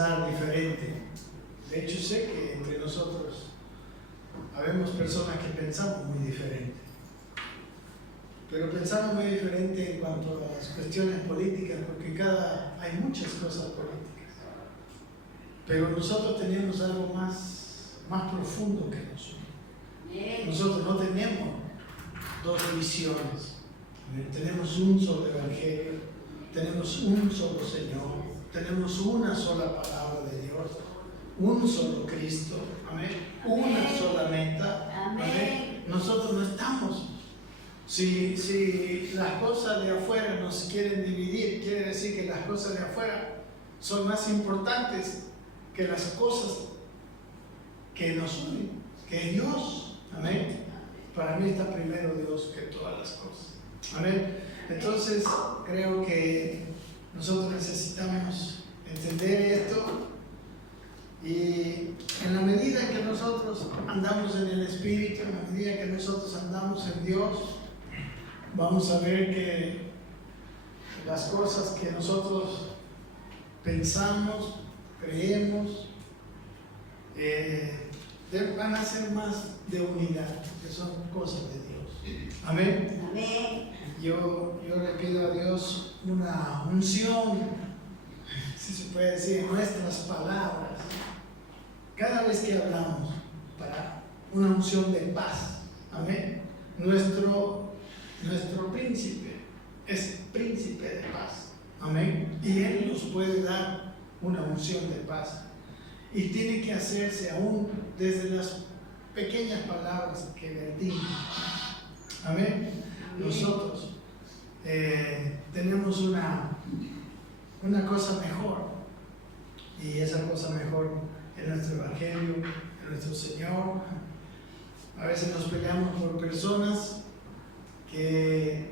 pensar diferente. De hecho, sé que entre nosotros habemos personas que pensamos muy diferente. Pero pensamos muy diferente en cuanto a las cuestiones políticas, porque hay muchas cosas políticas. Pero nosotros tenemos algo más profundo que nosotros. Nosotros no tenemos dos visiones. Tenemos un solo evangelio, tenemos un solo Señor, tenemos una sola palabra de Dios, un solo Cristo, amén, una sola meta, amén. Nosotros no estamos. Si las cosas de afuera nos quieren dividir, quiere decir que las cosas de afuera son más importantes que las cosas que nos unen, que es Dios, amén. Para mí está primero Dios que todas las cosas, amén. Entonces creo que nosotros necesitamos entender esto, y en la medida que nosotros andamos en el Espíritu, en la medida que nosotros andamos en Dios, vamos a ver que las cosas que nosotros pensamos, creemos, van a ser más de unidad, que son cosas de Dios. Amén. Amén. Yo le pido a Dios una unción, si se puede decir, en nuestras palabras, cada vez que hablamos, para una unción de paz. Amén. Nuestro príncipe es príncipe de paz. Amén. Y Él nos puede dar una unción de paz. Y tiene que hacerse aún desde las pequeñas palabras que vertimos. Amén. Nosotros tenemos una cosa mejor, y esa cosa mejor es nuestro evangelio, es nuestro Señor. A veces nos peleamos por personas que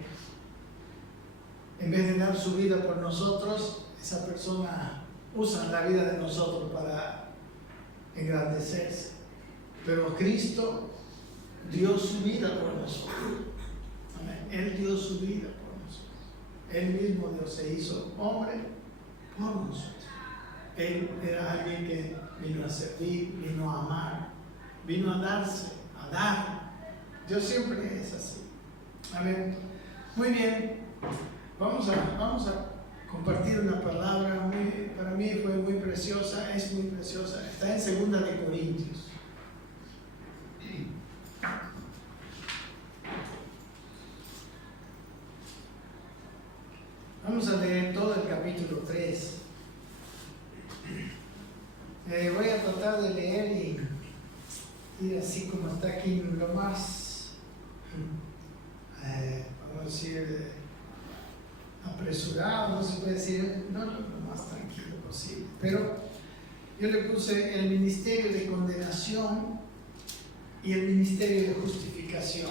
en vez de dar su vida por nosotros, esa persona usa la vida de nosotros para engrandecerse. Pero Cristo dio su vida por nosotros. Amén. Él dio su vida por nosotros. Él mismo Dios se hizo hombre por nosotros. Él era alguien que vino a servir, vino a amar, vino a darse, a dar. Dios siempre es así. Amén. Muy bien. Vamos a compartir una palabra para mí fue muy preciosa, es muy preciosa. Está en 2 de Corintios. Vamos a leer todo el capítulo 3. Voy a tratar de leer y ir así como está aquí, lo más, vamos a decir, apresurado, no se puede decir, no, lo más tranquilo posible. Pero yo le puse el ministerio de condenación y el ministerio de justificación.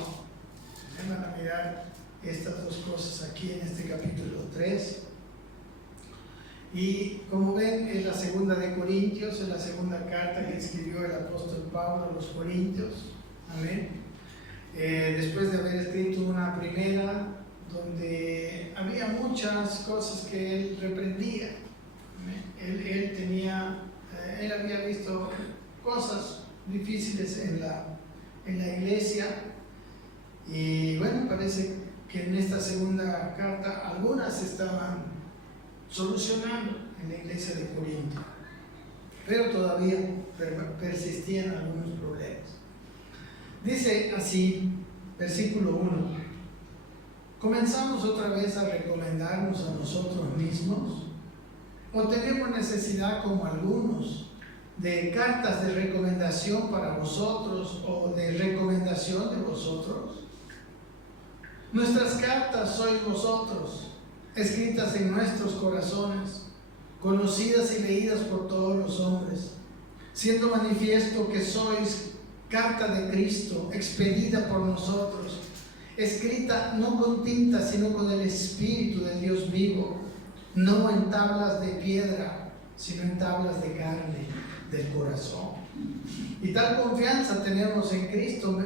Van a mirar estas dos cosas aquí en este capítulo 3. Y como ven, es la 2 de Corintios, es la segunda carta que escribió el apóstol Pablo a los Corintios. Amén. Después de haber escrito una primera, donde había muchas cosas que él reprendía. Él había visto cosas difíciles en la iglesia, y bueno, parece que en esta segunda carta algunas estaban solucionando en la iglesia de Corinto, pero todavía persistían algunos problemas. Dice así, versículo 1: ¿comenzamos otra vez a recomendarnos a nosotros mismos? ¿O tenemos necesidad, como algunos, de cartas de recomendación para vosotros o de recomendación de vosotros? Nuestras cartas sois vosotros, escritas en nuestros corazones, conocidas y leídas por todos los hombres, siendo manifiesto que sois carta de Cristo, expedida por nosotros, escrita no con tinta, sino con el Espíritu de Dios vivo, no en tablas de piedra, sino en tablas de carne del corazón. Y tal confianza tenemos en Cristo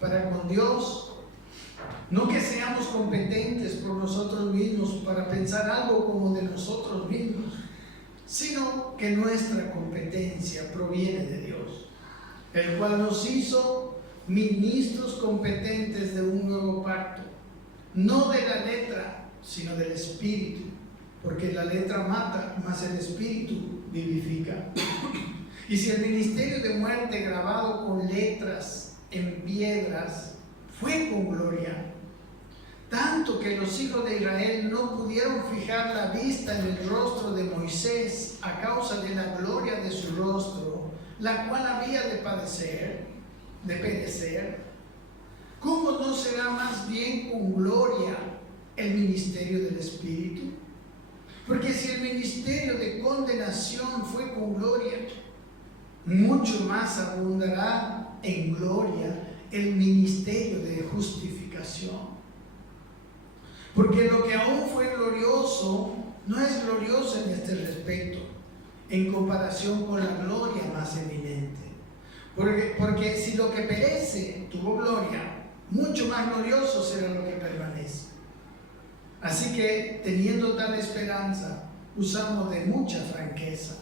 para con Dios, no que seamos competentes por nosotros mismos para pensar algo como de nosotros mismos, sino que nuestra competencia proviene de Dios, el cual nos hizo ministros competentes de un nuevo pacto, no de la letra, sino del Espíritu, porque la letra mata, mas el Espíritu vivifica. Y si el ministerio de muerte grabado con letras en piedras fue con gloria, tanto que los hijos de Israel no pudieron fijar la vista en el rostro de Moisés a causa de la gloria de su rostro, la cual había de perecer, ¿cómo no será más bien con gloria el ministerio del Espíritu? Porque si el ministerio de condenación fue con gloria, mucho más abundará en gloria el ministerio de justificación. Porque lo que aún fue glorioso no es glorioso en este respecto, en comparación con la gloria más eminente. Porque si lo que perece tuvo gloria, mucho más glorioso será lo que permanece. Así que, teniendo tal esperanza, usamos de mucha franqueza.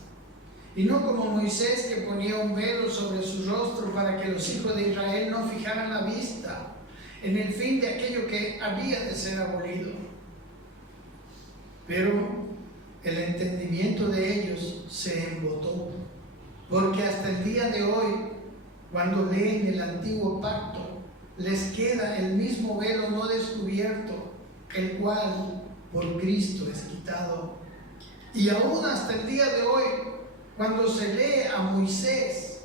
Y no como Moisés, que ponía un velo sobre su rostro para que los hijos de Israel no fijaran la vista en el fin de aquello que había de ser abolido. Pero el entendimiento de ellos se embotó, porque hasta el día de hoy, cuando leen el antiguo pacto, les queda el mismo velo no descubierto, el cual por Cristo es quitado. Y aún hasta el día de hoy, cuando se lee a Moisés,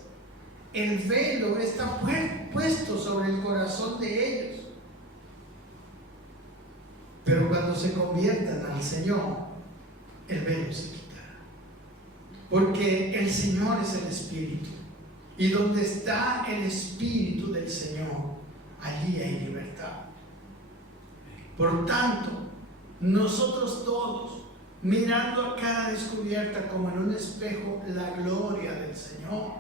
el velo está puesto sobre el corazón de ellos. Pero cuando se conviertan al Señor, el velo se quitará. Porque el Señor es el Espíritu. Y donde está el Espíritu del Señor, allí hay libertad. Por tanto, nosotros todos, mirando a cara descubierta como en un espejo la gloria del Señor,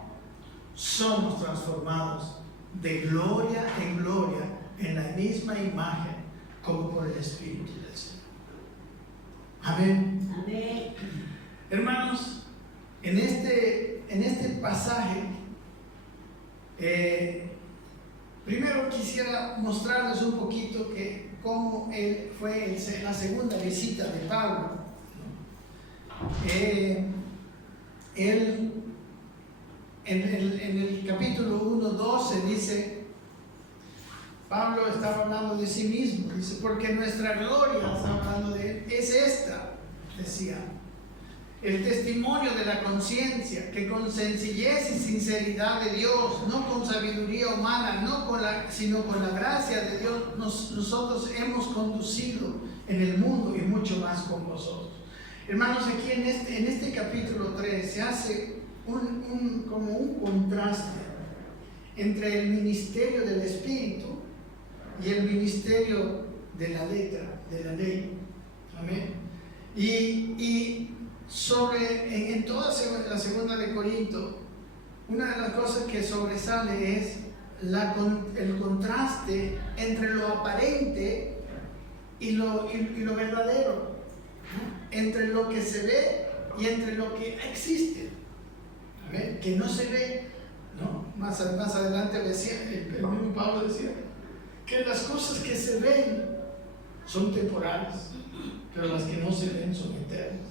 somos transformados de gloria en gloria en la misma imagen como por el Espíritu del Señor. Amén. Amén. Hermanos, en este pasaje, primero quisiera mostrarles un poquito cómo fue la segunda visita de Pablo. En el capítulo 1:12 dice, Pablo estaba hablando de sí mismo, dice, porque nuestra gloria, está hablando de él, es esta, decía, el testimonio de la conciencia, que con sencillez y sinceridad de Dios, no con sabiduría humana, sino con la gracia de Dios, nosotros hemos conducido en el mundo y mucho más con vosotros. Hermanos, aquí en este capítulo 3 se hace como un contraste entre el ministerio del Espíritu y el ministerio de la letra, de la ley. Amén. Y en toda la segunda de Corinto, una de las cosas que sobresale es el contraste entre lo aparente y lo verdadero, ¿no? Entre lo que se ve y entre lo que existe. Amén. Que no se ve, ¿no? Más adelante decía, el mismo Pablo decía que las cosas que se ven son temporales, pero las que no se ven son eternas.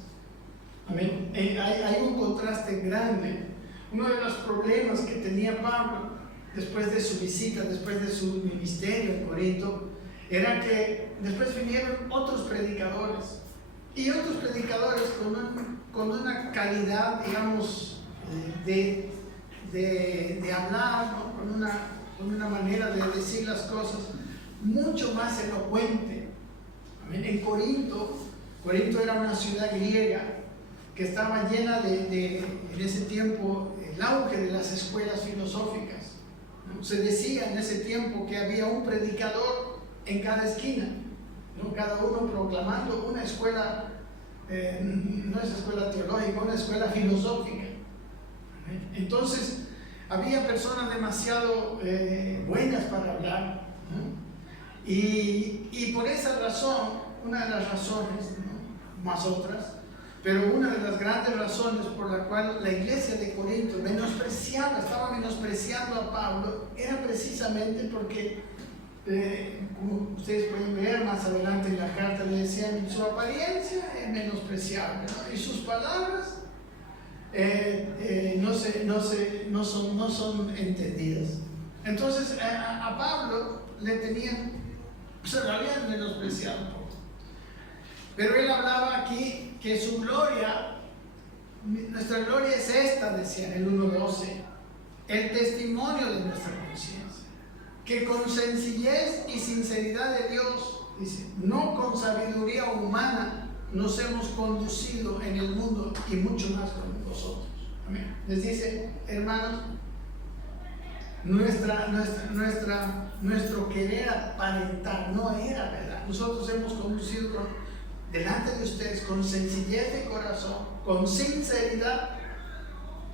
Amén. Hay un contraste grande. Uno de los problemas que tenía Pablo después de su visita, después de su ministerio en Corinto, era que después vinieron otros predicadores, y otros predicadores con una calidad, digamos, de hablar, ¿no? con una manera de decir las cosas mucho más elocuente. Amén. En Corinto era una ciudad griega que estaba llena en ese tiempo, el auge de las escuelas filosóficas, ¿no? Se decía en ese tiempo que había un predicador en cada esquina, ¿no? Cada uno proclamando una escuela, no es escuela teológica, una escuela filosófica. Entonces, había personas demasiado buenas para hablar, ¿no? Y por esa razón, una de las razones, ¿no? Más otras, Pero una de las grandes razones por la cual la iglesia de Corinto estaba menospreciando a Pablo, era precisamente porque, como ustedes pueden ver más adelante en la carta, le decían, su apariencia es menospreciable, ¿no? Y sus palabras no son entendidas. Entonces a Pablo se lo habían menospreciado un poco. Pero él hablaba aquí que su gloria, nuestra gloria es esta, decía en el 1:12, el testimonio de nuestra conciencia, que con sencillez y sinceridad de Dios, dice, no con sabiduría humana, nos hemos conducido en el mundo y mucho más con vosotros. Amén. Les dice, hermanos, nuestro querer aparentar no era verdad. Nosotros hemos conducido delante de ustedes con sencillez de corazón, con sinceridad.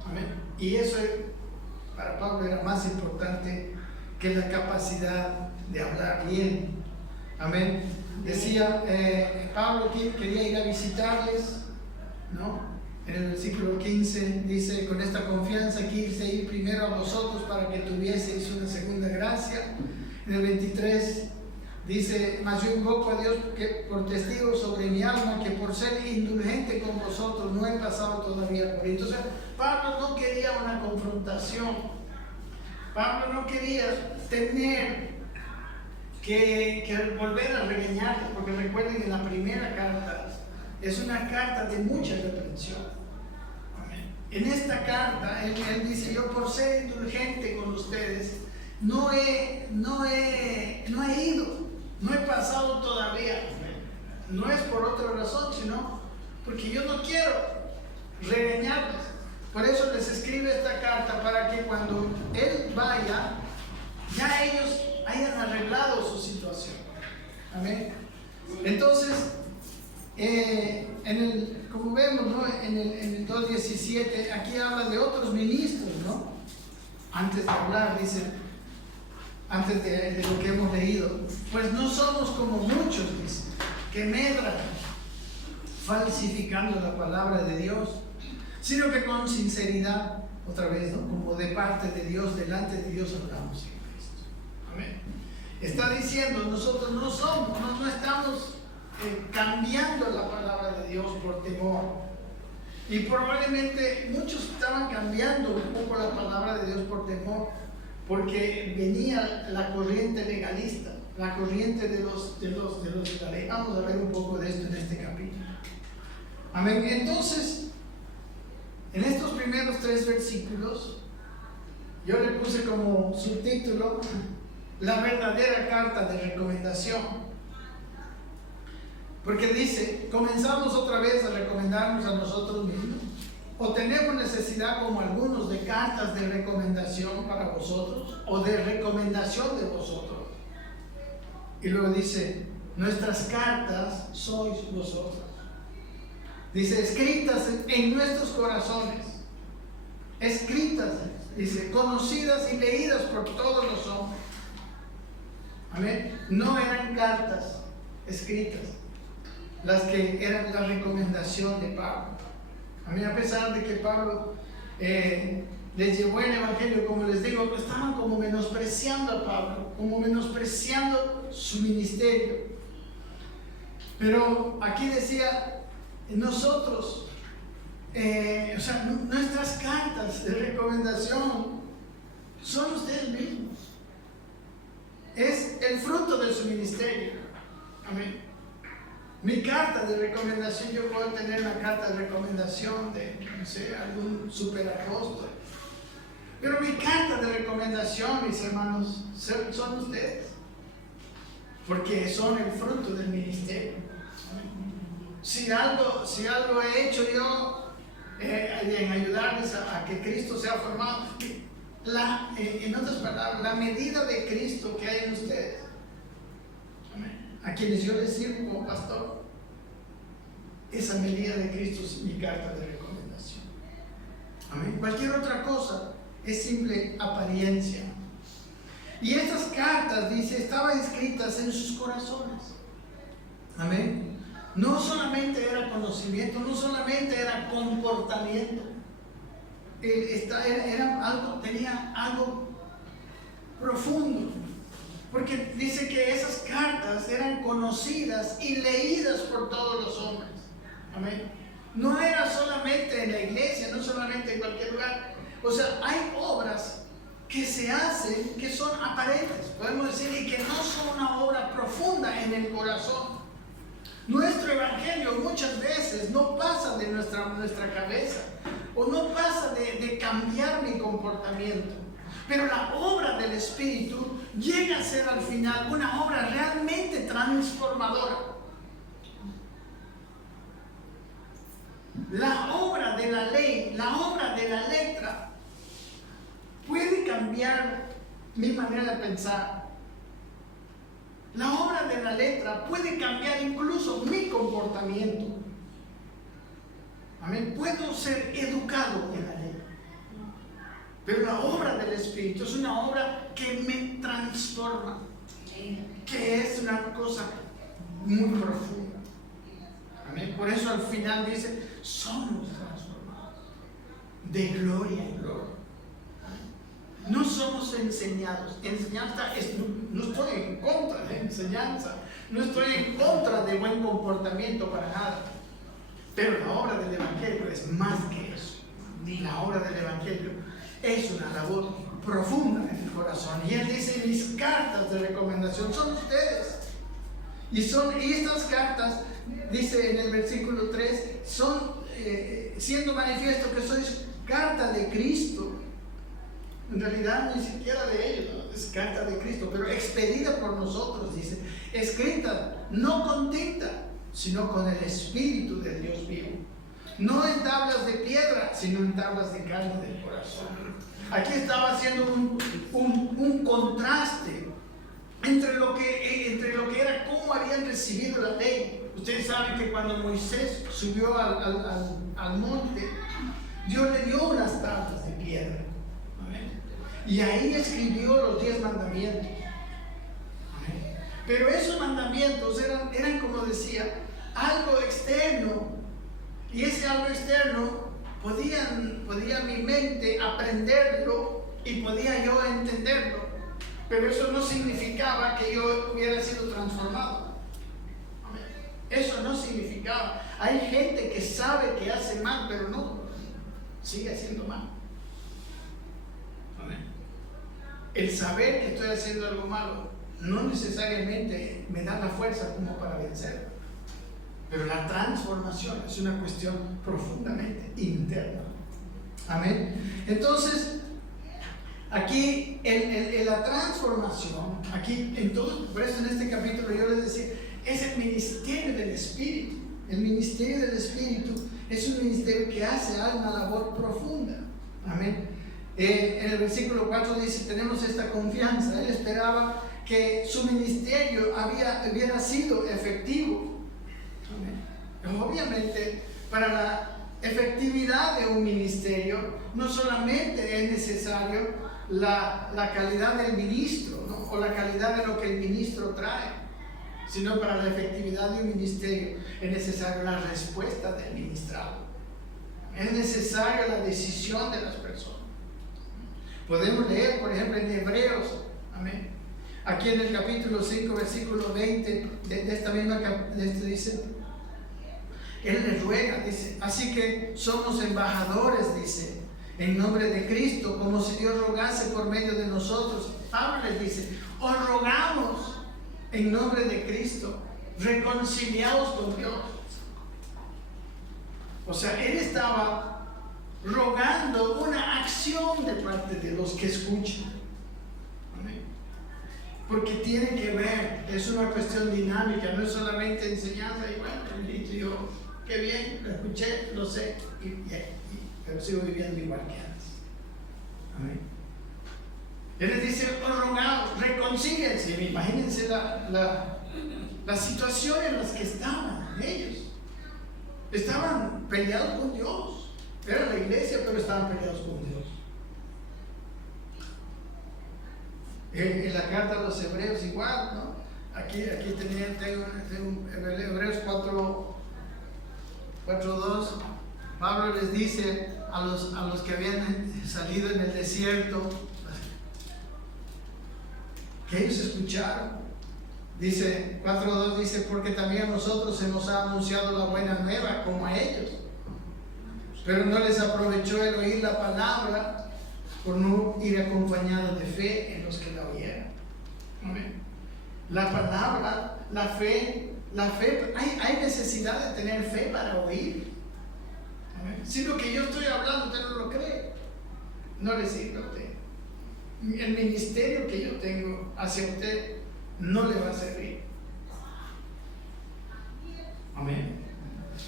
Amén. Y eso para Pablo era más importante que la capacidad de hablar bien. Amén. Decía Pablo que quería ir a visitarles, ¿no? En el versículo 15 dice, con esta confianza quise ir primero a vosotros para que tuvieseis una segunda gracia. En el 23 dice, mas yo invoco a Dios que por testigo sobre mi alma, que por ser indulgente con vosotros no he pasado todavía por ahí. Entonces Pablo no quería una confrontación. Pablo no quería tener que volver a regañarles, porque recuerden que la primera carta es una carta de mucha reprensión. En esta carta él dice, yo por ser indulgente con ustedes no he ido, no he pasado todavía. No es por otra razón, sino porque yo no quiero regañarles. Por eso les escribe esta carta, para que cuando él vaya, ya ellos hayan arreglado su situación. Amén. Entonces, como vemos, ¿no? en el 2:17, aquí habla de otros ministros, ¿no? Antes de hablar, dice, antes de lo que hemos leído, pues no somos como muchos, dice, que medran falsificando la palabra de Dios, sino que con sinceridad, otra vez, ¿no? Como de parte de Dios, delante de Dios hablamos en Cristo. Amén. Está diciendo, nosotros no estamos cambiando la palabra de Dios por temor. Y probablemente muchos estaban cambiando un poco la palabra de Dios por temor, porque venía la corriente legalista, la corriente de los de la ley. Vamos a ver un poco de esto en este capítulo. Amén. Entonces, en estos primeros 3 versículos, yo le puse como subtítulo la verdadera carta de recomendación. Porque dice, comenzamos otra vez a recomendarnos a nosotros mismos, o tenemos necesidad como algunos de cartas de recomendación para vosotros, o de recomendación de vosotros. Y luego dice, nuestras cartas sois vosotros. Dice, escritas en nuestros corazones, escritas, dice, conocidas y leídas por todos los hombres. Amén. No eran cartas escritas las que eran la recomendación de Pablo. A mí, a pesar de que Pablo les llevó el evangelio, como les digo, estaban como menospreciando a Pablo, como menospreciando su ministerio. Pero aquí decía, nosotros, nuestras cartas de recomendación son ustedes mismos. Es el fruto de su ministerio. Amén. Mi carta de recomendación, yo puedo tener una carta de recomendación de, no sé, algún superapóstol. Pero mi carta de recomendación, mis hermanos, son ustedes. Porque son el fruto del ministerio. Si algo he hecho yo en ayudarles a que Cristo sea formado, en otras palabras, la medida de Cristo que hay en ustedes, a quienes yo les sirvo como pastor, esa medida de Cristo es mi carta de recomendación. Amén. Cualquier otra cosa es simple apariencia. Y estas cartas, dice, estaban escritas en sus corazones. Amén. No solamente era conocimiento, no solamente era comportamiento. Tenía algo profundo. Porque dice que esas cartas eran conocidas y leídas por todos los hombres. Amén. No era solamente en la iglesia, no solamente en cualquier lugar. O sea, hay obras que se hacen que son aparentes, podemos decir, y que no son una obra profunda en el corazón. Nuestro evangelio muchas veces no pasa de nuestra cabeza, o no pasa de cambiar mi comportamiento. Pero la obra del Espíritu llega a ser al final una obra realmente transformadora. La obra de la ley, la obra de la letra, puede cambiar mi manera de pensar. La obra de la letra puede cambiar incluso mi comportamiento. Amén. Puedo ser educado en la ley. Pero la obra del Espíritu es una obra que me transforma, que es una cosa muy profunda. Amén. Por eso al final dice, somos transformados de gloria en gloria. No somos enseñados. Enseñanza no estoy en contra de enseñanza, no estoy en contra de buen comportamiento para nada. Pero la obra del Evangelio es más que eso. La obra del Evangelio es una labor profunda en el corazón. Y él dice, mis cartas de recomendación son ustedes. Y estas cartas, dice en el versículo 3, son siendo manifiesto que sois carta de Cristo. En realidad ni siquiera de ellos, ¿no? Es carta de Cristo, pero expedida por nosotros, dice, escrita no con tinta, sino con el Espíritu de Dios vivo. No en tablas de piedra, sino en tablas de carne del corazón. Aquí estaba haciendo un contraste entre lo que era cómo habían recibido la ley. Ustedes saben que cuando Moisés subió al monte, Dios le dio unas tablas de piedra. Y ahí escribió los 10 mandamientos. Pero esos mandamientos eran como decía, algo externo. Y ese algo externo podía mi mente aprenderlo y podía yo entenderlo. Pero eso no significaba que yo hubiera sido transformado. Eso no significaba. Hay gente que sabe que hace mal, pero no, sigue haciendo mal. El saber que estoy haciendo algo malo no necesariamente me da la fuerza como para vencer. Pero la transformación es una cuestión profundamente interna. Amén. Entonces, aquí en la transformación, aquí en todo, por eso en este capítulo yo les decía, es el ministerio del Espíritu. El ministerio del Espíritu es un ministerio que hace una labor profunda. Amén. En el versículo 4 dice, tenemos esta confianza. Él esperaba que su ministerio hubiera sido efectivo. Amén. Obviamente, para la efectividad de un ministerio, no solamente es necesario la calidad del ministro, ¿no? O la calidad de lo que el ministro trae, sino para la efectividad de un ministerio es necesaria la respuesta del ministrado. Es necesaria la decisión de las personas. Podemos leer, por ejemplo, en Hebreos, amén. Aquí en el capítulo 5, versículo 20 de esta misma dice, él les ruega, dice, así que somos embajadores, dice, en nombre de Cristo, como si Dios rogase por medio de nosotros. Pablo les dice, os rogamos en nombre de Cristo, reconciliados con Dios. O sea, él estaba rogando una acción de parte de los que escuchan. ¿Amén? Porque tiene que ver, es una cuestión dinámica, no es solamente enseñanza y bueno, yo, qué bien, lo escuché, lo sé, pero sigo viviendo igual que antes. Amén. Él les dice, os rogamos, reconcíliense. Imagínense la situación en la que estaban ellos. Estaban peleados con Dios. Era la iglesia, pero estaban peleados con Dios. En la carta a los hebreos igual, ¿no? Aquí tengo Hebreos 4:2. Pablo les dice a los que habían salido en el desierto, que ellos escucharon. Dice 4:2, dice, porque también nosotros se nos ha anunciado la buena nueva como a ellos, pero no les aprovechó el oír la palabra por no ir acompañado de fe en los que la oyeron. Amén. La palabra, la fe, hay necesidad de tener fe para oír. Amén. Si lo que yo estoy hablando usted no lo cree, no le sirve a usted. El ministerio que yo tengo hacia usted no le va a servir. Amén.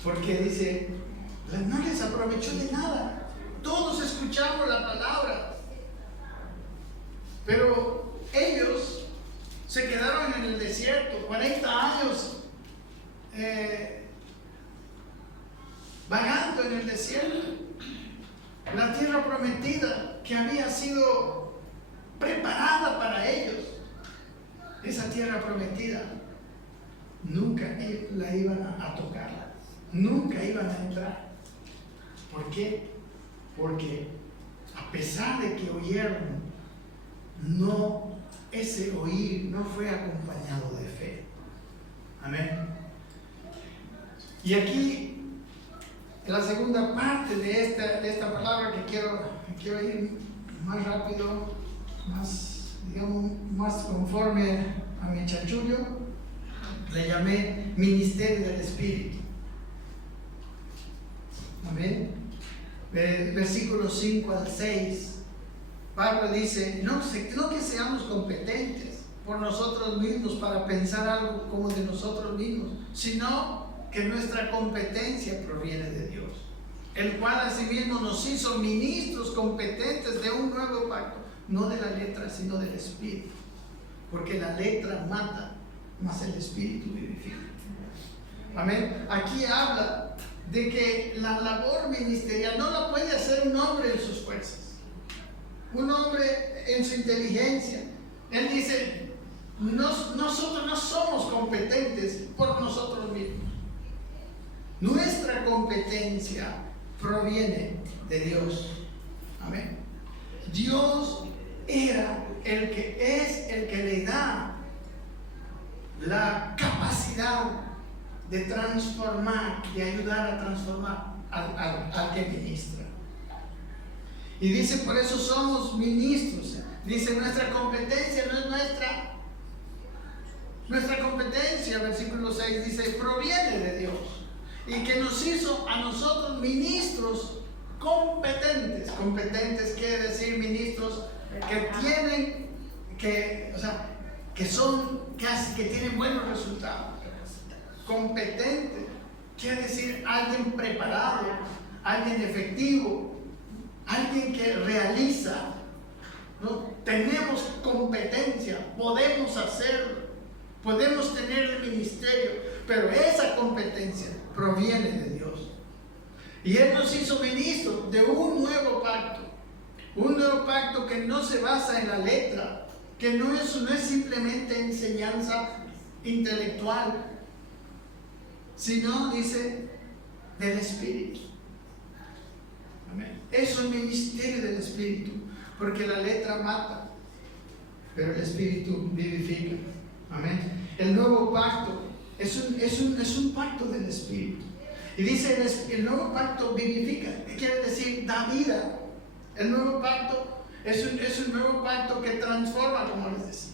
Porque dice, no les aprovechó de nada. Todos escuchamos la palabra, pero ellos se quedaron en el desierto 40 años vagando en el desierto. La tierra prometida que había sido preparada para ellos, esa tierra prometida, nunca la iban a tocarla, nunca iban a entrar. ¿Por qué? Porque a pesar de que oyeron, ese oír no fue acompañado de fe. Amén. Y aquí, en la segunda parte de esta palabra, que quiero ir más rápido, más conforme a mi chanchullo, le llamé ministerio del Espíritu. Amén. Versículos 5 al 6. Pablo dice, no que seamos competentes por nosotros mismos para pensar algo como de nosotros mismos, sino que nuestra competencia proviene de Dios, el cual asimismo nos hizo ministros competentes de un nuevo pacto, no de la letra, sino del Espíritu, porque la letra mata, mas el Espíritu vivifica. Amén. Aquí habla de que la labor ministerial no la puede hacer un hombre en sus fuerzas, un hombre en su inteligencia. Él dice, nosotros no somos competentes por nosotros mismos. Nuestra competencia proviene de Dios. Amén. Dios es el que le da la capacidad de transformar, de ayudar a transformar al que ministra. Y dice, por eso somos ministros. Dice, nuestra competencia no es nuestra competencia, versículo 6, dice, proviene de Dios, y que nos hizo a nosotros ministros competentes. Competentes quiere decir ministros que tienen buenos resultados. Competente quiere decir alguien preparado, alguien efectivo, alguien que realiza, ¿no? Tenemos competencia, podemos hacerlo, podemos tener el ministerio, pero esa competencia proviene de Dios. Y Él nos hizo ministros de un nuevo pacto que no se basa en la letra, que no es simplemente enseñanza intelectual, sino, dice, del Espíritu. Amén. Es un ministerio del Espíritu, porque la letra mata, pero el Espíritu vivifica. Amén. El nuevo pacto es un pacto del Espíritu. Y dice, el nuevo pacto vivifica, quiere decir, da vida. El nuevo pacto es un nuevo pacto que transforma, como les decía.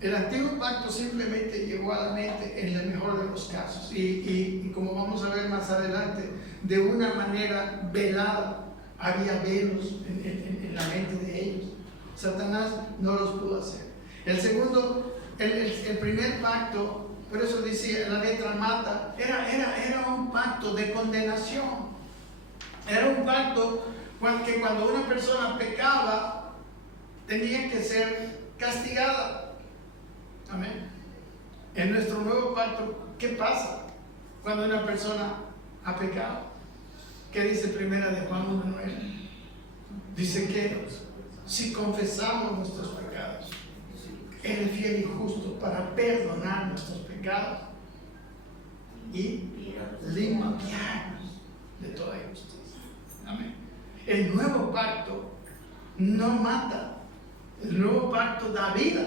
El antiguo pacto simplemente llegó a la mente en el mejor de los casos. Y como vamos a ver más adelante, de una manera velada, había velos en la mente de ellos. Satanás no los pudo hacer. El segundo, el primer pacto, por eso dice la letra mata, era un pacto de condenación. Era un pacto que cuando una persona pecaba, tenía que ser castigada. Amén. En nuestro nuevo pacto, ¿qué pasa cuando una persona ha pecado? ¿Qué dice primera de Juan 1:9? Dice que si confesamos nuestros pecados, Él es fiel y justo para perdonar nuestros pecados y limpiarnos de toda injusticia. Amén. El nuevo pacto no mata, el nuevo pacto da vida.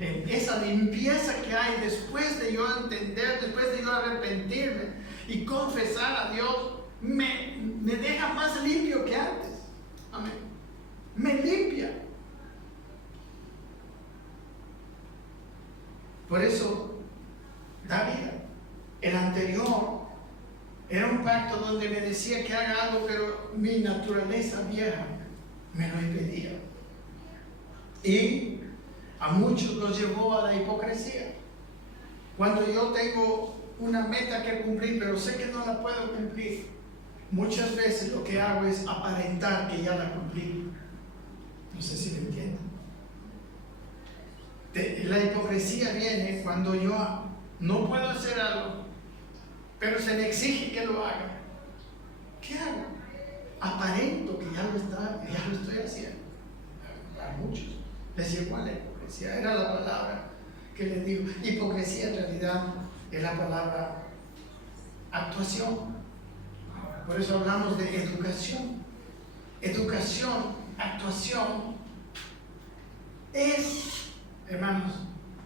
Esa limpieza que hay después de yo entender, después de yo arrepentirme y confesar a Dios, me deja más limpio que antes. Amén. Me limpia. Por eso da vida. El anterior era un pacto donde me decía que haga algo, pero mi naturaleza vieja me lo impedía. Y a muchos los llevó a la hipocresía. Cuando yo tengo una meta que cumplir, pero sé que no la puedo cumplir, muchas veces lo que hago es aparentar que ya la cumplí. No sé si me entienden. La hipocresía viene cuando yo no puedo hacer algo, pero se me exige que lo haga. ¿Qué hago? Aparento que ya lo estoy haciendo. A muchos les llegó a la hipocresía. Era la palabra que les digo. Hipocresía en realidad es la palabra actuación. Por eso hablamos de educación. Educación, actuación es, hermanos,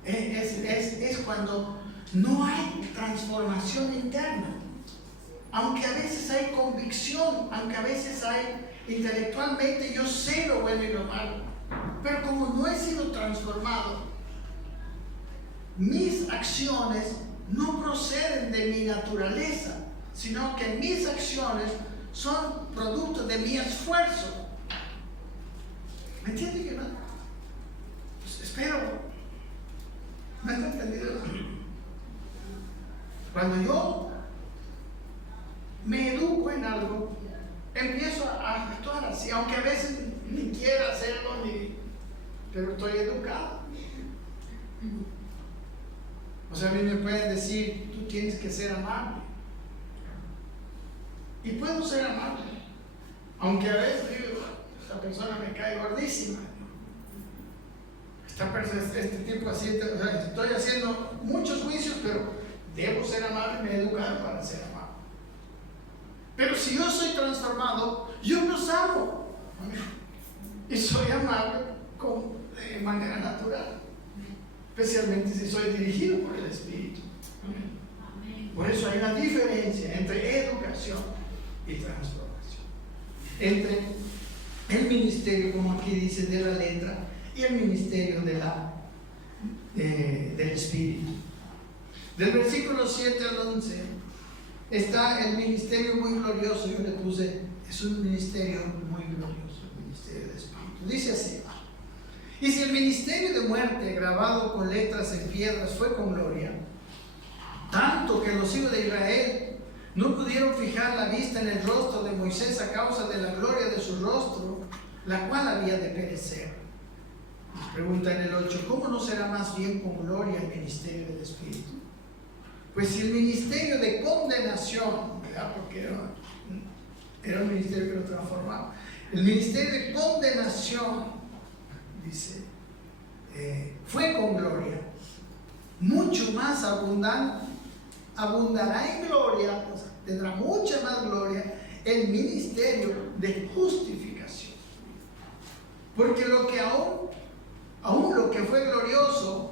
es cuando no hay transformación interna. Aunque a veces hay convicción, aunque a veces hay intelectualmente, yo sé lo bueno y lo malo, pero como no he sido transformado, mis acciones no proceden de mi naturaleza, sino que mis acciones son producto de mi esfuerzo. ¿Me entienden, hermano? Pues espero. ¿Me han entendido? Cuando yo me educo en algo, empiezo a actuar así, aunque a veces ni quiera hacerlo, pero estoy educado. O sea, a mí me pueden decir, tú tienes que ser amable. Y puedo ser amable, aunque a veces digo, esta persona me cae gordísima. Este tipo así, o sea, estoy haciendo muchos juicios, pero debo ser amable, me educaron para ser amable. Pero si yo soy transformado, yo los amo. Y soy amable de manera natural. Especialmente si soy dirigido por el Espíritu. Por eso hay una diferencia entre educación y transformación. Entre el ministerio, como aquí dice, de la letra y el ministerio del Espíritu. Del versículo 7 al 11 está el ministerio muy glorioso. Yo le puse, es un ministerio muy glorioso, el ministerio del Espíritu. Dice así: y si el ministerio de muerte grabado con letras en piedras fue con gloria, tanto que los hijos de Israel no pudieron fijar la vista en el rostro de Moisés a causa de la gloria de su rostro, la cual había de perecer. Pregunta en el 8: ¿cómo no será más bien con gloria el ministerio del Espíritu? Pues si el ministerio de condenación, ¿verdad? Porque era un ministerio que lo transformaba, el ministerio de condenación, dice, fue con gloria, mucho más abundará en gloria, o sea, tendrá mucha más gloria el ministerio de justificación. Porque lo que aún lo que fue glorioso,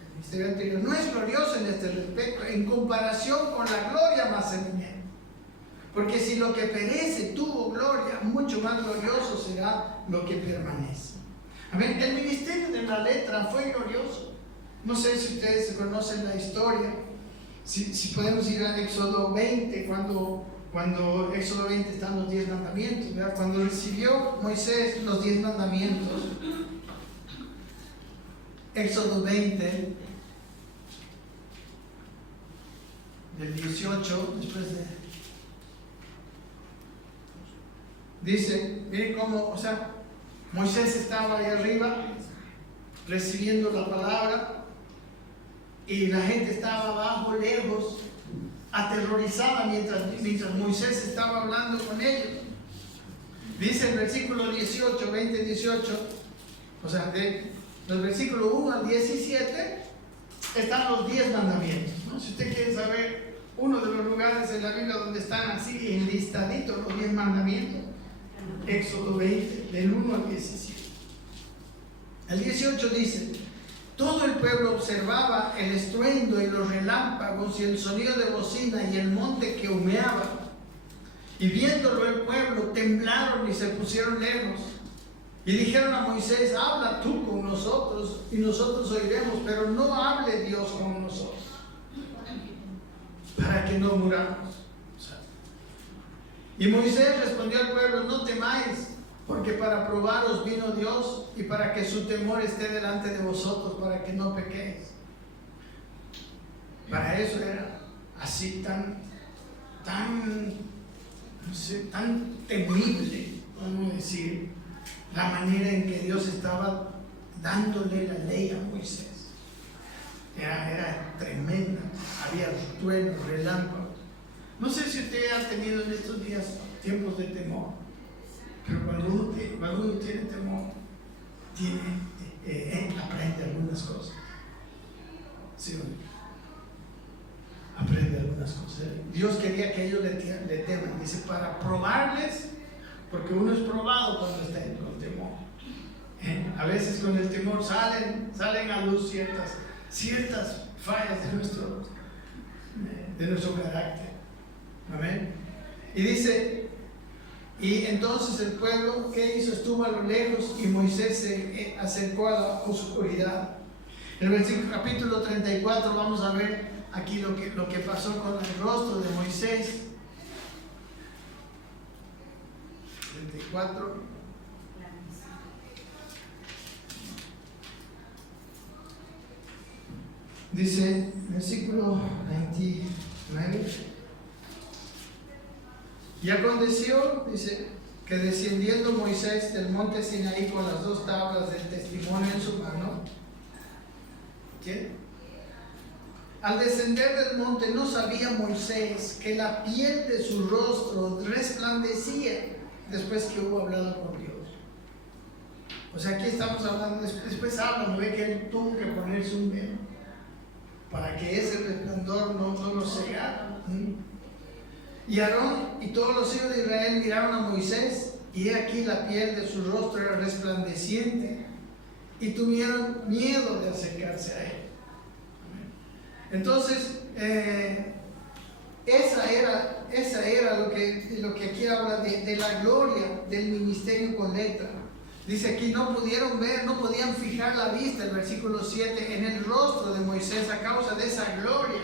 el ministerio anterior, no es glorioso en este respecto, en comparación con la gloria más eminente. Porque si lo que perece tuvo gloria, mucho más glorioso será lo que permanece. Amén. El ministerio de la letra fue glorioso. No sé si ustedes conocen la historia. Si podemos ir a Éxodo 20, cuando Éxodo 20 están los 10 mandamientos, ¿verdad? Cuando recibió Moisés los 10 mandamientos, Éxodo 20, del 18, después dice, miren cómo, o sea, Moisés estaba ahí arriba recibiendo la palabra y la gente estaba abajo, lejos, aterrorizada mientras Moisés estaba hablando con ellos. Dice el versículo 18, 20, 18, o sea, Los versículos 1 al 17 están los 10 mandamientos, ¿no? Si usted quiere saber uno de los lugares en la Biblia donde están así enlistaditos los 10 mandamientos, Éxodo 20, del 1 al 17. El 18 dice: todo el pueblo observaba el estruendo y los relámpagos y el sonido de bocina y el monte que humeaba. Y viéndolo el pueblo temblaron y se pusieron lejos. Y dijeron a Moisés: habla tú con nosotros y nosotros oiremos, pero no hable Dios con nosotros, para que no muramos. Y Moisés respondió al pueblo: no temáis, porque para probaros vino Dios y para que su temor esté delante de vosotros, para que no pequéis. Para eso era así tan temible, vamos a decir, la manera en que Dios estaba dándole la ley a Moisés. Era tremenda, había truenos, relámpagos. No sé si usted ha tenido en estos días tiempos de temor, pero cuando uno tiene temor, aprende algunas cosas. ¿Sí? Aprende algunas cosas. Dios quería que ellos le teman. Dice, para probarles, porque uno es probado cuando está con temor. A veces con el temor salen a luz ciertas fallas de nuestro carácter. Amén. Y dice, y entonces el pueblo, ¿qué hizo? Estuvo a lo lejos y Moisés se acercó a la oscuridad. En el versículo capítulo 34 vamos a ver aquí lo que pasó con el rostro de Moisés. 34. Dice, versículo 29. Y aconteció, dice, que descendiendo Moisés del monte Sinaí con las 2 tablas del testimonio en su mano, ¿qué? Al descender del monte no sabía Moisés que la piel de su rostro resplandecía después que hubo hablado con Dios. O sea, aquí estamos hablando, después habla, ¿no ve que él tuvo que ponerse un velo para que ese resplandor no lo cegara? Y Aarón y todos los hijos de Israel miraron a Moisés, y he aquí la piel de su rostro era resplandeciente, y tuvieron miedo de acercarse a él. Entonces, esa era lo que aquí habla de la gloria del ministerio con letra. Dice aquí, no pudieron ver, no podían fijar la vista, el versículo 7, en el rostro de Moisés a causa de esa gloria,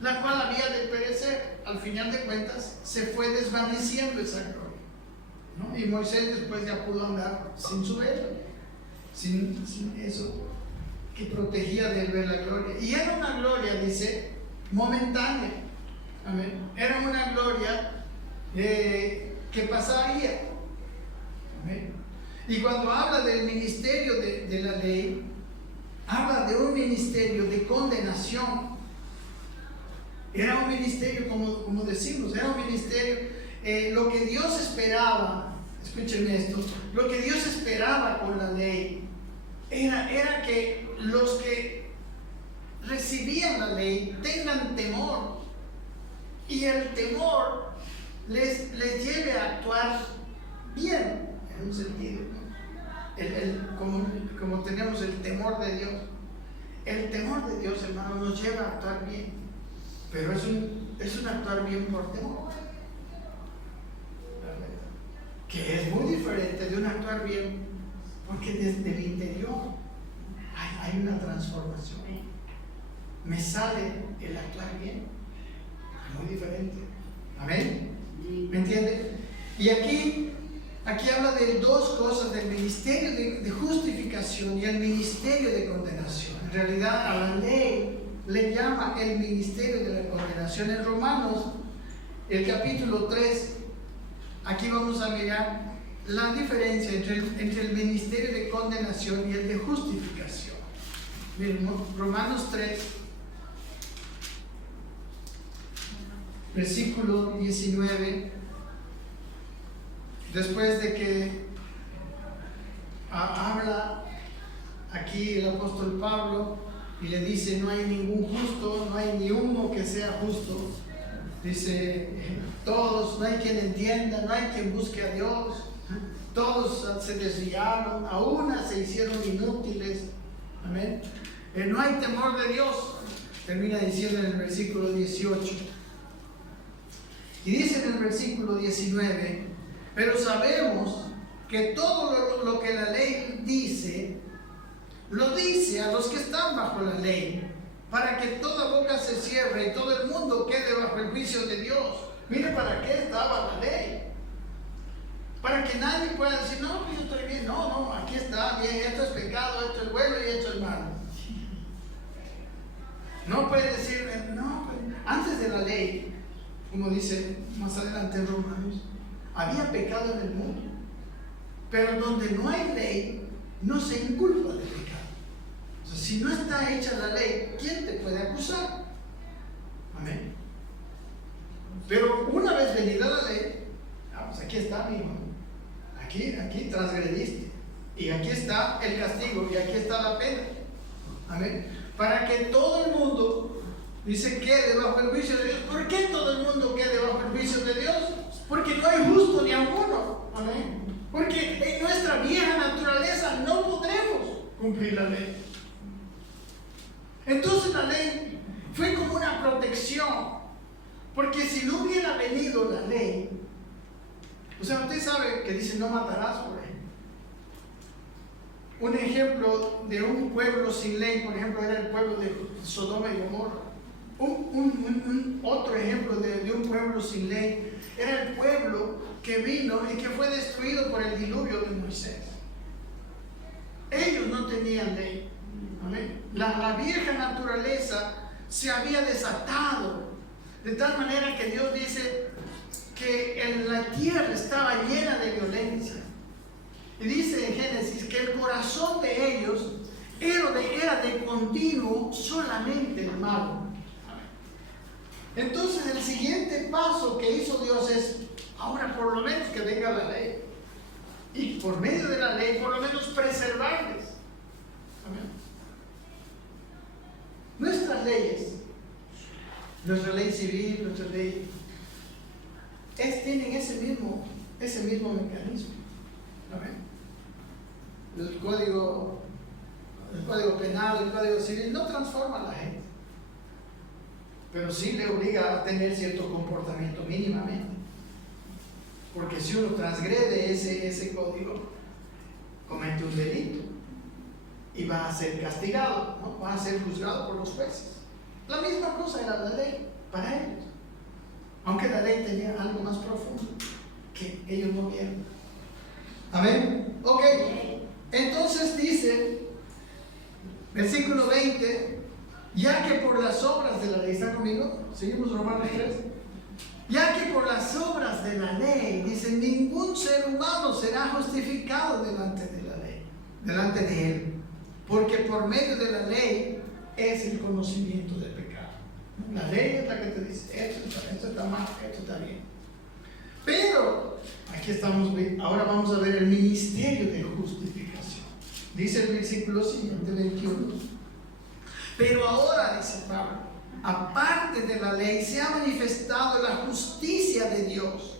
la cual había de perecer. Al final de cuentas, se fue desvaneciendo esa gloria, ¿no? Y Moisés después ya pudo andar sin su velo, sin eso que protegía de él ver la gloria. Y era una gloria, dice, momentánea. Amén. Era una gloria que pasaría. Amén. Y cuando habla del ministerio de la ley, habla de un ministerio de condenación. Era un ministerio, como decimos, era un ministerio, lo que Dios esperaba, escuchen esto, lo que Dios esperaba con la ley, era que los que recibían la ley tengan temor, y el temor les lleve a actuar bien, en un sentido, ¿no? Como tenemos el temor de Dios. El temor de Dios, hermano, nos lleva a actuar bien, pero es un actuar bien por temor, que es muy diferente de un actuar bien porque desde el interior hay una transformación. Me sale el actuar bien, muy diferente. Amén. ¿Me entiende? Y aquí habla de 2 cosas: del ministerio de justificación y el ministerio de condenación. En realidad a la ley le llama el ministerio de la condenación. En Romanos, el capítulo 3, aquí vamos a mirar la diferencia entre el ministerio de condenación y el de justificación. Miren, Romanos 3, versículo 19, después de que habla aquí el apóstol Pablo y le dice: no hay ningún justo, no hay ni uno que sea justo. Dice: todos, no hay quien entienda, no hay quien busque a Dios, todos se desviaron, a una se hicieron inútiles. Amén. No hay temor de Dios. Termina diciendo en el versículo 18. Y dice en el versículo 19: pero sabemos que todo lo que la ley dice, lo dice a los que están bajo la ley, para que toda boca se cierre y todo el mundo quede bajo el juicio de Dios. Mire para qué estaba la ley. Para que nadie pueda decir: no, pues yo estoy bien. No, aquí está bien, esto es pecado, esto es bueno y esto es malo. No puede decir: no, pues, antes de la ley, como dice más adelante en Romanos, había pecado en el mundo. Pero donde no hay ley, no se inculpa de pecado. O sea, si no está hecha la ley, ¿quién te puede acusar? Amén. Pero una vez venida la ley, pues aquí está, mi hijo. Aquí transgrediste. Y aquí está el castigo, y aquí está la pena. Amén. Para que todo el mundo, dice, quede bajo el juicio de Dios. ¿Por qué todo el mundo quede bajo el juicio de Dios? Porque no hay justo ni alguno. Amén. Porque en nuestra vieja naturaleza no podremos cumplir la ley. Entonces la ley fue como una protección. Porque si no hubiera venido la ley, o sea, usted sabe que dice: no matarás, por ejemplo. Un ejemplo de un pueblo sin ley, por ejemplo, era el pueblo de Sodoma y Gomorra. Otro ejemplo de un pueblo sin ley era el pueblo que vino y que fue destruido por el diluvio de Moisés. Ellos no tenían ley. Amén. La vieja naturaleza se había desatado, de tal manera que Dios dice que la tierra estaba llena de violencia. Y dice en Génesis que el corazón de ellos era de continuo solamente el mal. Entonces el siguiente paso que hizo Dios es: ahora por lo menos que venga la ley, y por medio de la ley por lo menos preservarles. Amén. Nuestras leyes, nuestra ley civil, nuestra ley, tienen ese mismo mecanismo. Amén. El código penal, el código civil no transforma a la gente, pero sí le obliga a tener cierto comportamiento mínimamente. Porque si uno transgrede ese código, comete un delito y va a ser castigado, ¿no? Va a ser juzgado por los jueces. La misma cosa era la ley para ellos, aunque la ley tenía algo más profundo que ellos no vieron. Amén. Ok, entonces dice versículo 20: ya que por las obras de la ley, ¿están conmigo? Seguimos Romanos 3. Ya que por las obras de la ley, dice, ningún ser humano será justificado delante de la ley, delante de él, porque por medio de la ley es el conocimiento del pecado. La ley es la que te dice: esto está mal, esto está bien. Pero aquí estamos, ahora vamos a ver el ministerio de justificación. Dice el versículo siguiente, 21. Pero ahora, dice Pablo, aparte de la ley se ha manifestado la justicia de Dios,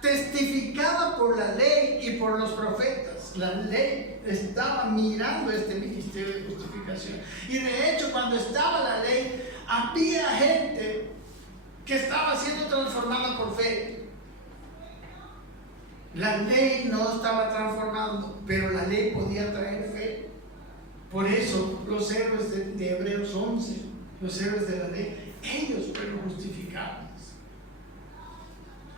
testificada por la ley y por los profetas. La ley estaba mirando este ministerio de justificación. Y de hecho, cuando estaba la ley, había gente que estaba siendo transformada por fe. La ley no estaba transformando, pero la ley podía traer fe. Por eso los héroes de Hebreos 11, los héroes de la ley, ellos fueron justificados.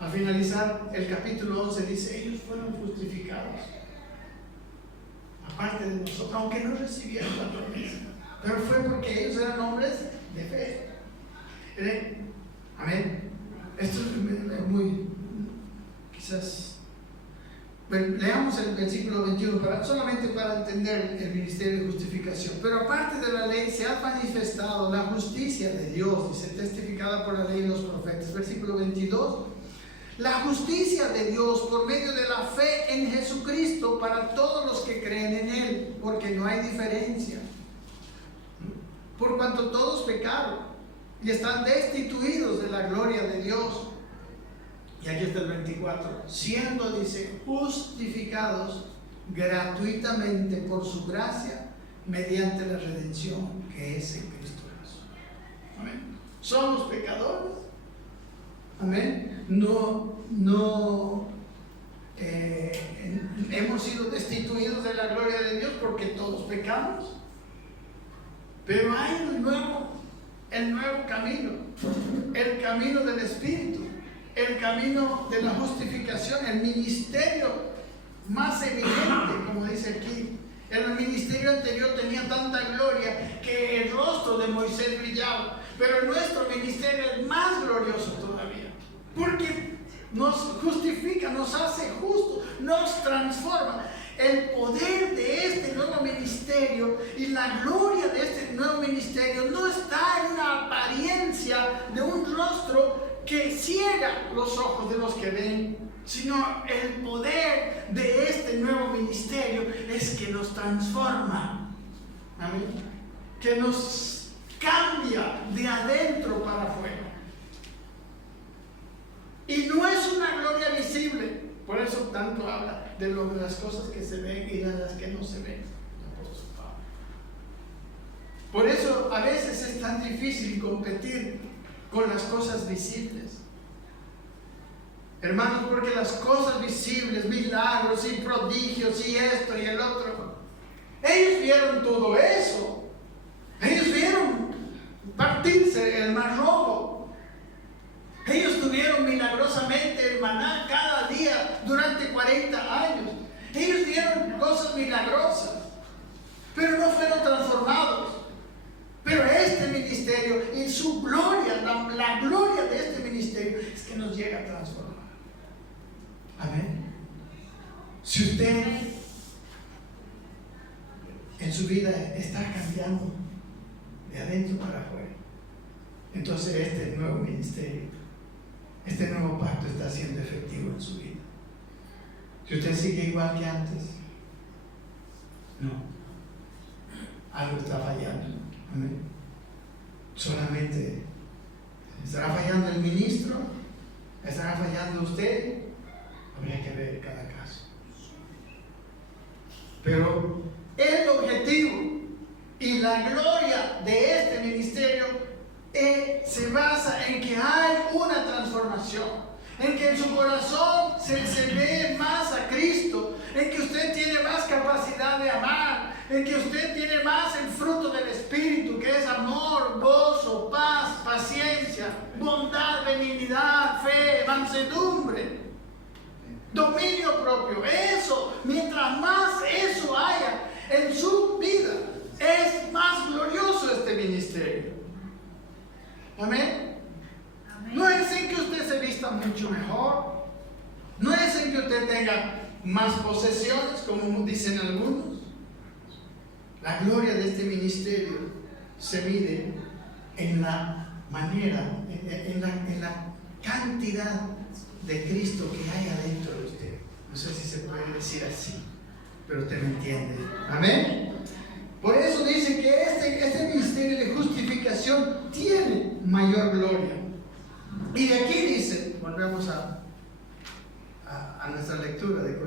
Al finalizar el capítulo 11 dice: ellos fueron justificados, aparte de nosotros, aunque no recibieron la promesa, pero fue porque ellos eran hombres de fe. Amén. Esto es muy, quizás. Bueno, leamos el versículo 21 solamente para entender el ministerio de justificación. Pero aparte de la ley se ha manifestado la justicia de Dios, dice, testificada por la ley y los profetas. Versículo 22. La justicia de Dios por medio de la fe en Jesucristo para todos los que creen en Él. porque no hay diferencia. Por cuanto todos pecaron y están destituidos de la gloria de Dios. Y aquí está el 24. Siendo, dice, justificados gratuitamente por su gracia mediante la redención que es en Cristo Jesús. Amén. Somos pecadores. Amén. Hemos sido destituidos de la gloria de Dios porque todos pecamos. Pero hay el nuevo camino, el camino del Espíritu, el camino de la justificación, el ministerio más evidente, como dice aquí. El ministerio anterior tenía tanta gloria que el rostro de Moisés brillaba, pero nuestro ministerio es más glorioso todavía, porque nos justifica, nos hace justos, nos transforma. El poder de este nuevo ministerio y la gloria de este nuevo ministerio no está en la apariencia de un rostro que ciega los ojos de los que ven, sino el poder de este nuevo ministerio es que nos transforma. Amén. Que nos cambia de adentro para afuera. Y no es una gloria visible. Por eso tanto habla de las cosas que se ven y de las que no se ven. Por eso a veces es tan difícil competir con las cosas visibles. Hermanos, porque las cosas visibles, milagros y prodigios y esto y el otro, ellos vieron todo eso. Ellos vieron partirse el mar rojo. Ellos tuvieron milagrosamente el maná cada día durante 40 años. Ellos vieron cosas milagrosas, pero no fueron transformados. Pero este ministerio y su gloria, la gloria de este ministerio es que nos llega a transformar. Amén. Si usted en su vida está cambiando de adentro para afuera, entonces este nuevo ministerio, este nuevo pacto está siendo efectivo en su vida. Si usted sigue igual que antes, no, algo está fallando. Amén. Solamente estará fallando el ministro, estará fallando usted. Habría que ver cada caso. Pero el objetivo y la gloria de este ministerio se basa en que hay una transformación, en que en su corazón se ve más a Cristo, en que usted tiene más capacidad de amar, en que usted tiene más el fruto del Espíritu, que es amor, gozo, paz, paciencia, bondad, benignidad, fe, mansedumbre, dominio propio. Eso, mientras más eso haya en su vida, es más glorioso este ministerio. Amén. No es en que usted se vista mucho mejor, no es en que usted tenga más posesiones, como dicen algunos. La gloria de este ministerio se mide en la manera, en la cantidad de Cristo que hay adentro de usted. No sé si se puede decir así, pero usted me entiende. Amén. Por eso dice que este ministerio de justificación tiene mayor gloria. Y de aquí dice, volvemos a nuestra lectura de 2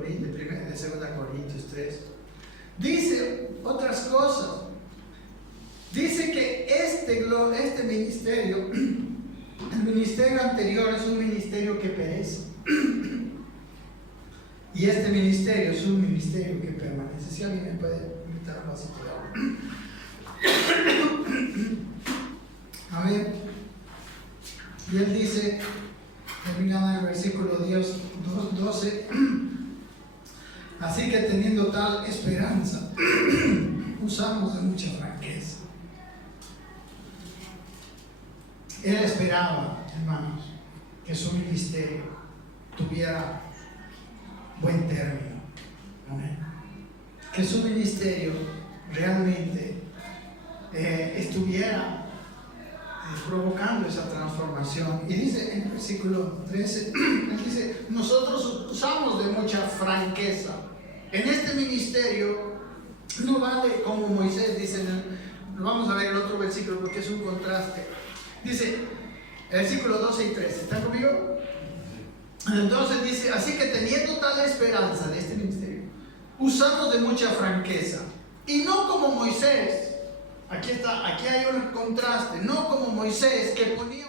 Corintios 3. Dice otras cosas. Dice que este ministerio, el ministerio anterior, es un ministerio que perece. Y este ministerio es un ministerio que permanece. Si alguien me puede invitar un vasito de agua. Amén. Y él dice, terminando en el versículo 12, así que teniendo tal esperanza, usamos de mucha franqueza. Él esperaba, hermanos, que su ministerio tuviera buen término. Amén. Que su ministerio realmente estuviera provocando esa transformación. Y dice en el versículo 13, él dice, nosotros usamos de mucha franqueza. En este ministerio No vale como Moisés, dice. Vamos a ver el otro versículo porque es un contraste. Dice, el versículo 12 y 13. ¿Están conmigo? Entonces dice, así que teniendo tal esperanza de este ministerio, usamos de mucha franqueza. Y no como Moisés. Aquí hay un contraste. No como Moisés, que ponía